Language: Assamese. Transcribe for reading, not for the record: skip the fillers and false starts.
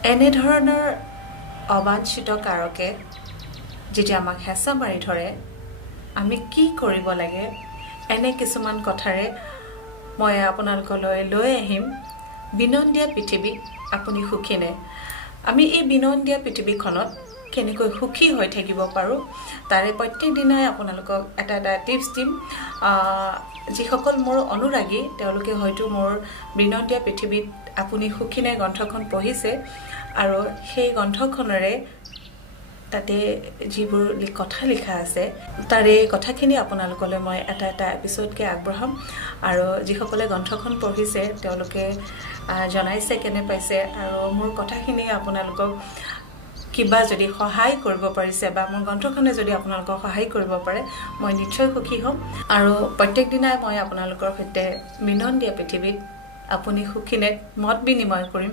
এনে ধৰণৰ অবাঞ্ছিত কাৰকে যেতিয়া আমাক হেঁচা মাৰি ধৰে আমি কি কৰিব লাগে এনে কিছুমান কথাৰে মই আপোনালোকলৈ লৈ আহিম বিনন্দীয়া পৃথিৱী আপুনি সুখী নে আমি এই বিনন্দীয়া পৃথিৱীখনত কেনেকৈ সুখী হৈ থাকিব পাৰো তাৰে প্ৰত্যেক দিনাই আপোনালোকক এটা টিপছ দিম যিসকল মোৰ অনুৰাগী তেওঁলোকে হয়তো মোৰ বিনন্দীয়া পৃথিৱীত আপুনি সুখী নে গ্ৰন্থখন পঢ়িছে আৰু সেই গ্ৰন্থখনৰে তাতে যিবোৰ কথা লিখা আছে তাৰে কথাখিনি আপোনালোকলৈ মই এটা এপিসোডকে আগবঢ়াম আৰু যিসকলে গ্ৰন্থখন পঢ়িছে তেওঁলোকে জনাইছে কেনে পাইছে আৰু মোৰ কথাখিনি আপোনালোকক কিবা যদি সহায় কৰিব পাৰিছে বা মোৰ গ্ৰন্থখনে যদি আপোনালোকক সহায় কৰিব পাৰে মই নিশ্চয় সুখী হ'ম আৰু প্ৰত্যেক দিনাই মই আপোনালোকৰ সৈতে বিনন্দীয়া পৃথিৱীত আপুনি সুখী নে মত বিনিময় কৰিম